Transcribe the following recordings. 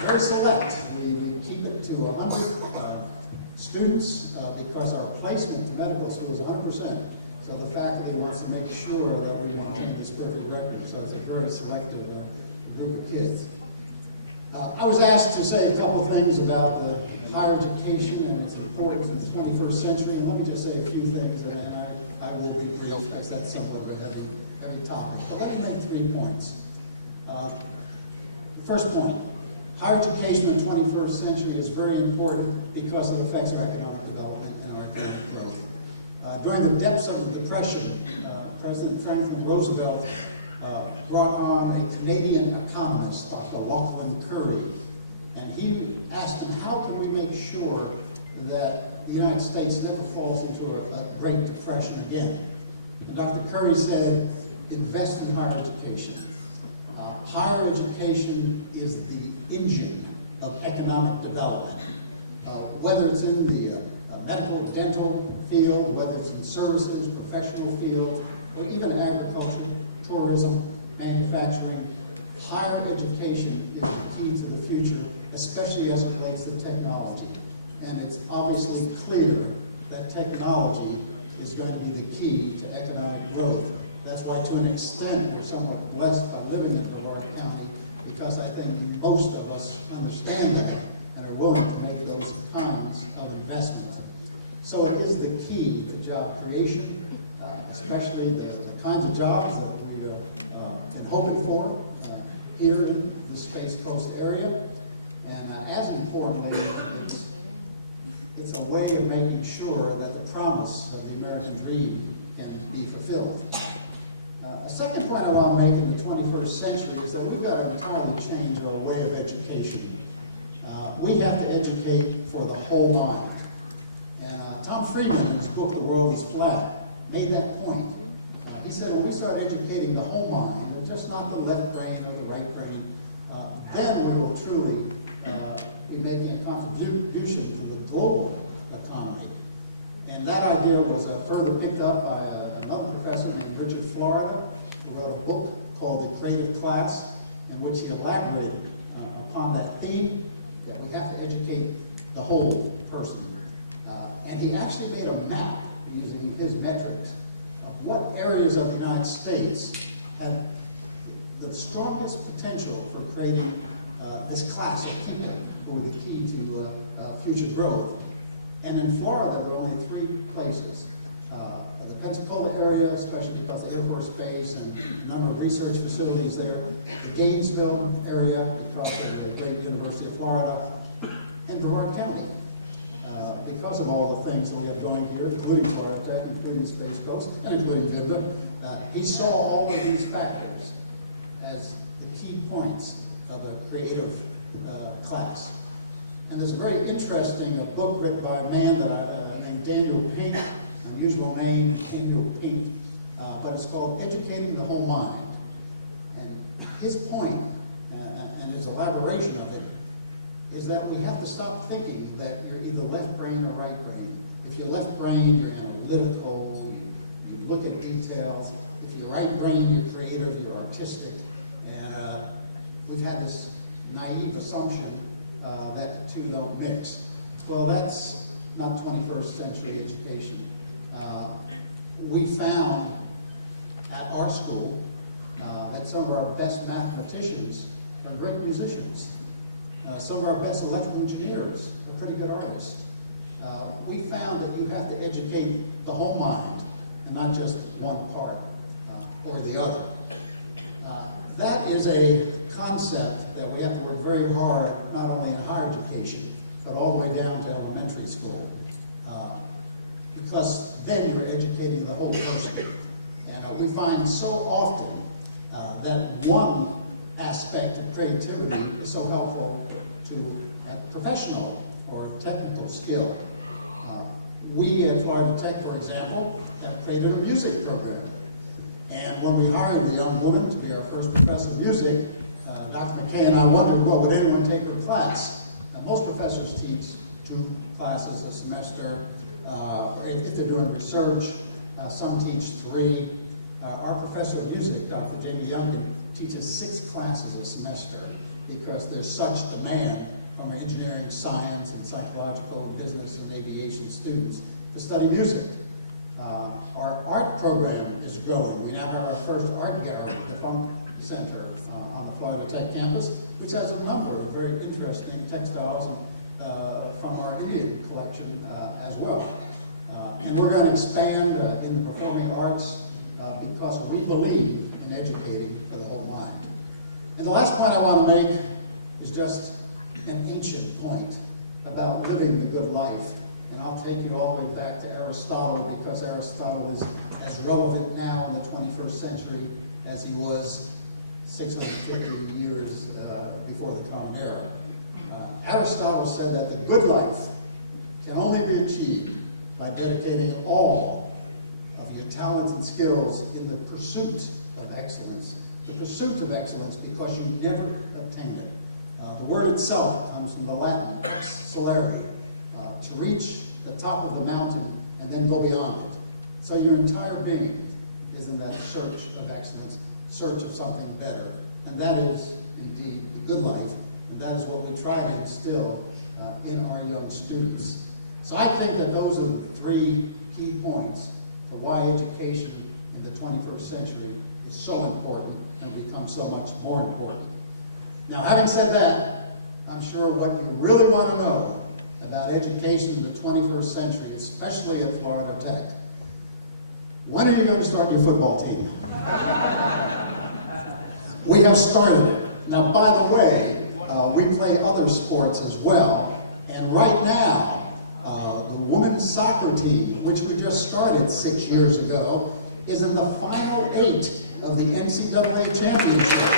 Very select. We keep it to 100 students because our placement to medical school is 100%. So the faculty wants to make sure that we maintain this perfect record. So it's a very selective group of kids. I was asked to say a couple things about the higher education and its importance in the 21st century. And let me just say a few things, and I will be brief because that's somewhat of a heavy topic. But let me make 3 points. The first point. Higher education in the 21st century is very important because it affects our economic development and our economic growth. During the depths of the Depression, President Franklin Roosevelt brought on a Canadian economist, Dr. Lachlan Curry, and he asked him, how can we make sure that the United States never falls into a Great Depression again? And Dr. Curry said, invest in higher education. Higher education is the engine of economic development, whether it's in the medical, dental field, whether it's in services, professional field, or even agriculture, tourism, manufacturing. Higher education is the key to the future, especially as it relates to technology. And it's obviously clear that technology is going to be the key to economic growth. That's why, to an extent, we're somewhat blessed by living in Brevard County, because I think most of us understand that and are willing to make those kinds of investments. So it is the key to job creation, especially the kinds of jobs that we've been hoping for here in the Space Coast area. And as importantly, it's a way of making sure that the promise of the American dream can be fulfilled. A second point I want to make in the 21st century is that we've got to entirely change our way of education. We have to educate for the whole mind. And Tom Friedman, in his book, The World is Flat, made that point. He said, when we start educating the whole mind, and just not the left brain or the right brain, then we will truly be making a contribution to the global economy. And that idea was further picked up by another professor named Richard Florida, who wrote a book called The Creative Class, in which he elaborated upon that theme, that we have to educate the whole person. And he actually made a map using his metrics of what areas of the United States have the strongest potential for creating this class of people who are the key to future growth. And in Florida, there are only 3 places. The Pensacola area, especially because of the Air Force Base and a number of research facilities there. The Gainesville area, because of the great University of Florida. And Brevard County, because of all the things that we have going here, including Florida Tech, including Space Coast, and including Bimda. He saw all of these factors as the key points of a creative class. And there's a very interesting book written by a man that named Daniel Pink, unusual name, Daniel Pink, but it's called Educating the Whole Mind. And his point, and his elaboration of it, is that we have to stop thinking that you're either left brain or right brain. If you're left brain, you're analytical, you look at details. If you're right brain, you're creative, you're artistic. And we've had this naive assumption that the two don't mix. Well, that's not 21st century education. We found at our school that some of our best mathematicians are great musicians. Some of our best electrical engineers are pretty good artists. We found that you have to educate the whole mind and not just one part or the other. That is a concept that we have to work very hard, not only in higher education, but all the way down to elementary school. Because then you're educating the whole person. And we find so often that one aspect of creativity is so helpful to professional or technical skill. We at Florida Tech, for example, have created a music program. And when we hired the young woman to be our first professor of music, Dr. McKay and I wondered, well, would anyone take her class? Now, most professors teach 2 classes a semester. If they're doing research, some teach 3. Our professor of music, Dr. Jamie Youngkin, teaches 6 classes a semester because there's such demand from our engineering, science, and psychological, and business, and aviation students to study music. Our art program is growing. We now have our first art gallery, the Funk Center, on the Florida Tech campus, which has a number of very interesting textiles from our Indian collection as well. And we're going to expand in the performing arts because we believe in educating for the whole mind. And the last point I want to make is just an ancient point about living the good life. And I'll take you all the way back to Aristotle, because Aristotle is as relevant now in the 21st century as he was 650 years before the Common Era. Aristotle said that the good life can only be achieved by dedicating all of your talents and skills in the pursuit of excellence. The pursuit of excellence, because you never obtained it. The word itself comes from the Latin, excellere, to reach the top of the mountain and then go beyond it. So your entire being is in that search of excellence, search of something better. And that is indeed the good life, and that is what we try to instill in our young students. So I think that those are the 3 key points for why education in the 21st century is so important and becomes so much more important. Now, having said that, I'm sure what you really want to know about education in the 21st century, especially at Florida Tech. When are you going to start your football team? We have started it. Now, by the way, we play other sports as well, and right now, the women's soccer team, which we just started 6 years ago, is in the final 8 of the NCAA championship.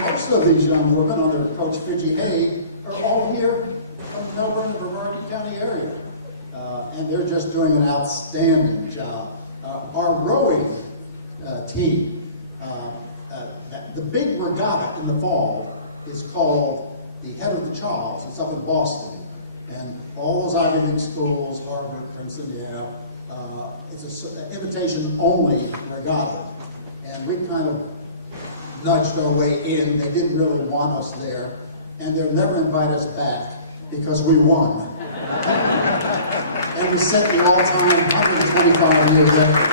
Most of these young women under Coach Fidji Haig are all here from the Melbourne and Brevard County area. And they're just doing an outstanding job. Our rowing team, the big regatta in the fall is called the Head of the Charles. It's up in Boston. And all those Ivy League schools, Harvard, Princeton, Yale, it's an invitation-only regatta. And we kind of nudged our way in. They didn't really want us there, and they'll never invite us back because we won. And we set the all-time 125 years record.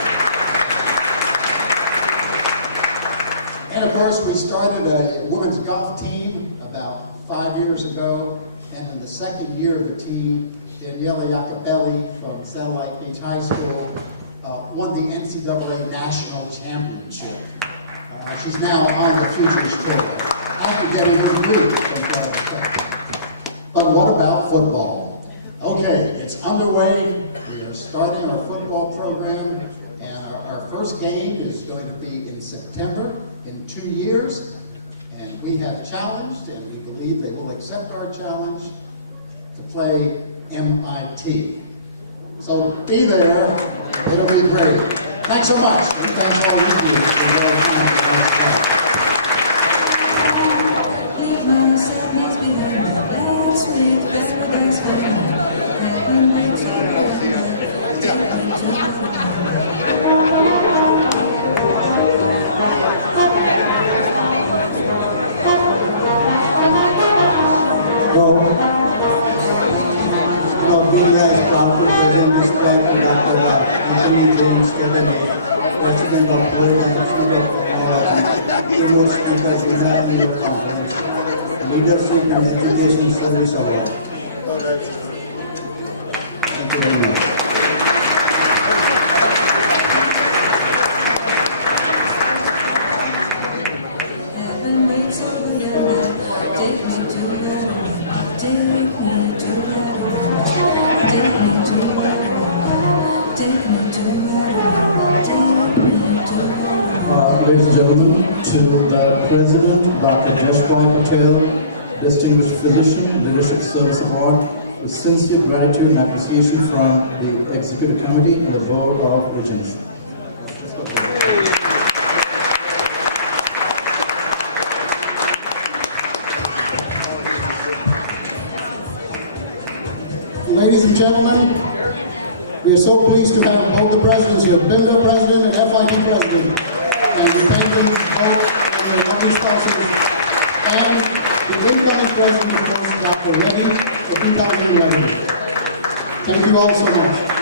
And of course, we started a women's golf team about 5 years ago, and in the second year of the team, Daniela Iacobelli from Satellite Beach High School won the NCAA National Championship. She's now on the Futures Tour after getting her degree from Florida Tech. But what about football? Okay, it's underway. We are starting our football program, and our first game is going to be in September in 2 years. And we have challenged, and we believe they will accept our challenge, to play MIT. So be there. It'll be great. Thanks so much, and thanks all of you for your time for Leave my sadness behind, let's sweet paradise for me. Heaven waits forever, take me to Bimda is proud to present this plaque to Dr. Anthony James Catanese, President of World Institute of Technology, keynote speaker, Bimda Annual Conference, Leadership in Education Service Award. Thank you very much. heaven waits over yonder, take me to where I am, take me to where I am, take me to where I am, take me to where I am, take me to where I am. Ladies and gentlemen, to the President, Dr. Jeshwal Patel, Distinguished Physician, Leadership Service Award, with sincere gratitude and appreciation from the Executive Committee and the Board of Regents. Ladies and gentlemen, We are so pleased to have both the presidents here, Bimda president and FIT president. And we thank them both and their lovely spouses. And the incoming president, of course, Dr. Reddy, for 2011. Thank you all so much.